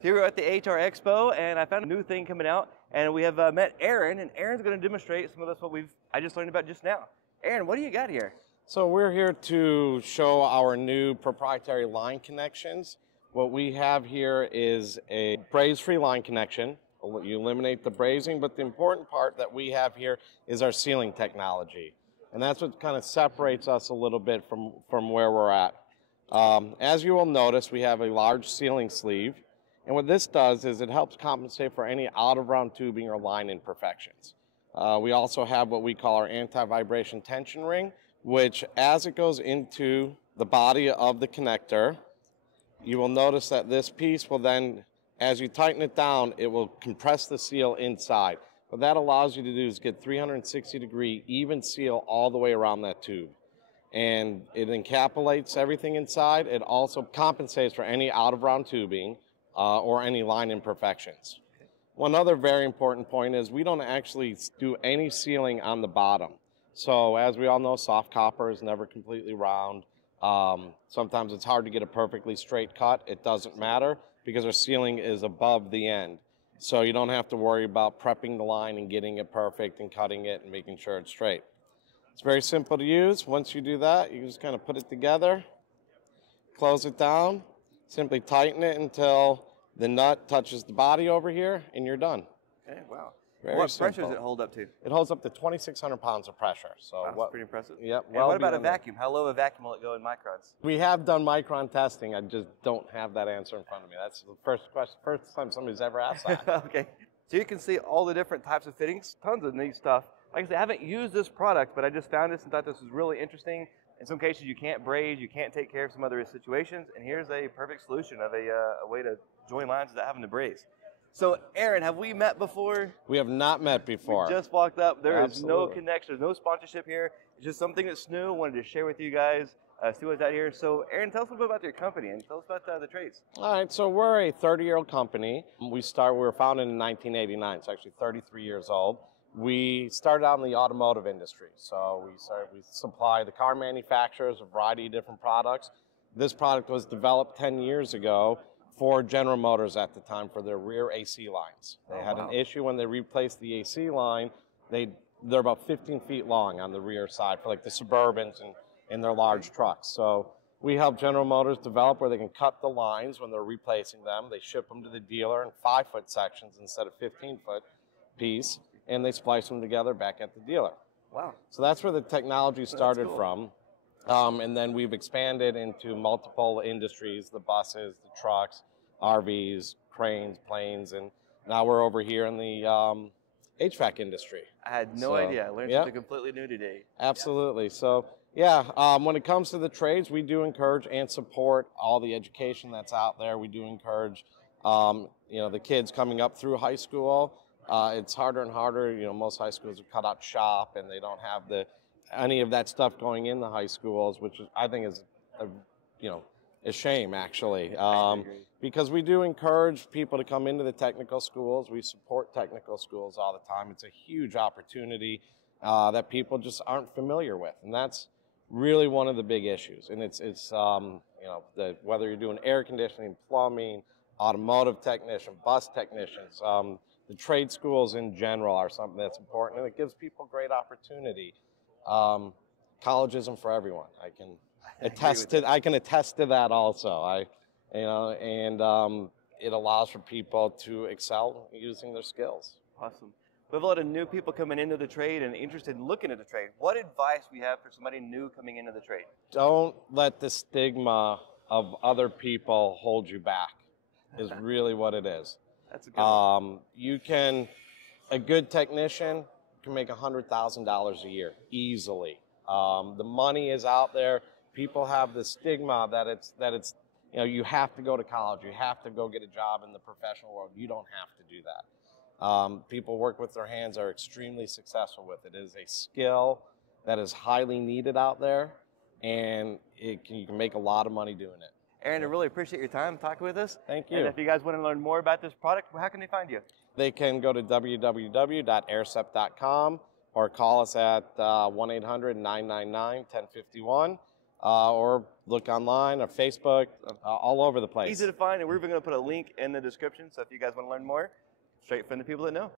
Here we're at the AHR Expo, and I found a new thing coming out, and we have met Aaron, and Aaron's going to demonstrate some of this what I just learned about just now. Aaron, what do you got here? So we're here to show our new proprietary line connections. What we have here is a braze-free line connection. You eliminate the brazing, but the important part that we have here is our sealing technology. And that's what kind of separates us a little bit from where we're at. As you will notice, we have a large sealing sleeve. And what this does is it helps compensate for any out-of-round tubing or line imperfections. We also have what we call our anti-vibration tension ring, which as it goes into the body of the connector, you will notice that this piece will then, as you tighten it down, it will compress the seal inside. What that allows you to do is get 360-degree even seal all the way around that tube. And it encapsulates everything inside. It also compensates for any out-of-round tubing or any line imperfections. One other very important point is we don't actually do any sealing on the bottom. So as we all know, soft copper is never completely round. Sometimes it's hard to get a perfectly straight cut. It doesn't matter because our sealing is above the end. So you don't have to worry about prepping the line and getting it perfect and cutting it and making sure it's straight. It's very simple to use. Once you do that, you just kind of put it together, close it down, simply tighten it until the nut touches the body over here, and you're done. Okay, wow. Very what simple. pressure does it hold up to? It holds up to 2,600 pounds of pressure. So that's pretty impressive. Yep. And what about a vacuum? How low a vacuum will it go in microns? We have done micron testing. I just don't have that answer in front of me. That's the first time somebody's ever asked that. Okay. So you can see all the different types of fittings, tons of neat stuff. Like I said, I haven't used this product, but I just found this and thought this was really interesting. In some cases, you can't braze, you can't take care of some other situations, and here's a perfect solution of a way to join lines without having to braze. So, Aaron, have we met before? We have not met before. We just walked up. There is no Absolutely. connection. There's no sponsorship here. It's just something that's new. Wanted to share with you guys, see what's out here. So, Aaron, tell us a little bit about your company and tell us about the trades. All right, so we're a 30-year-old company. We were founded in 1989, so actually 33 years old. We started out in the automotive industry. So we supply the car manufacturers a variety of different products. This product was developed 10 years ago for General Motors at the time for their rear AC lines. They had an issue when they replaced the AC line. They're about 15 feet long on the rear side for like the Suburbans and their large trucks. So we help General Motors develop where they can cut the lines when they're replacing them. They ship them to the dealer in 5-foot sections instead of 15-foot piece, and they splice them together back at the dealer. Wow. So that's where the technology started from. And then we've expanded into multiple industries, the buses, the trucks, RVs, cranes, planes, and now we're over here in the HVAC industry. I had no idea. I learned something completely new today. Absolutely. So, yeah, when it comes to the trades, we do encourage and support all the education that's out there. We do encourage, the kids coming up through high school. It's harder and harder. Most high schools are cut out shop, and they don't have any of that stuff going in the high schools, which I think is a shame, actually. Because we do encourage people to come into the technical schools. We support technical schools all the time. It's a huge opportunity that people just aren't familiar with, and that's really one of the big issues. And it's whether you're doing air conditioning, plumbing, automotive technician, bus technicians, the trade schools in general are something that's important, and it gives people great opportunity. College isn't for everyone. I can attest to that also. It allows for people to excel using their skills. Awesome. We have a lot of new people coming into the trade and interested in looking at the trade. What advice do you have for somebody new coming into the trade? Don't let the stigma of other people hold you back, is really what it is. That's a good one. A good technician can make $100,000 a year easily. The money is out there. People have the stigma that it's you have to go to college, you have to go get a job in the professional world. You don't have to do that. People work with their hands are extremely successful with it. It is a skill that is highly needed out there, and you can make a lot of money doing it. Aaron, I really appreciate your time talking with us. Thank you. And if you guys want to learn more about this product, how can they find you? They can go to www.airsept.com or call us at 1-800-999-1051. or look online or Facebook, all over the place. Easy to find, and we're even going to put a link in the description. So if you guys want to learn more, straight from the people that know.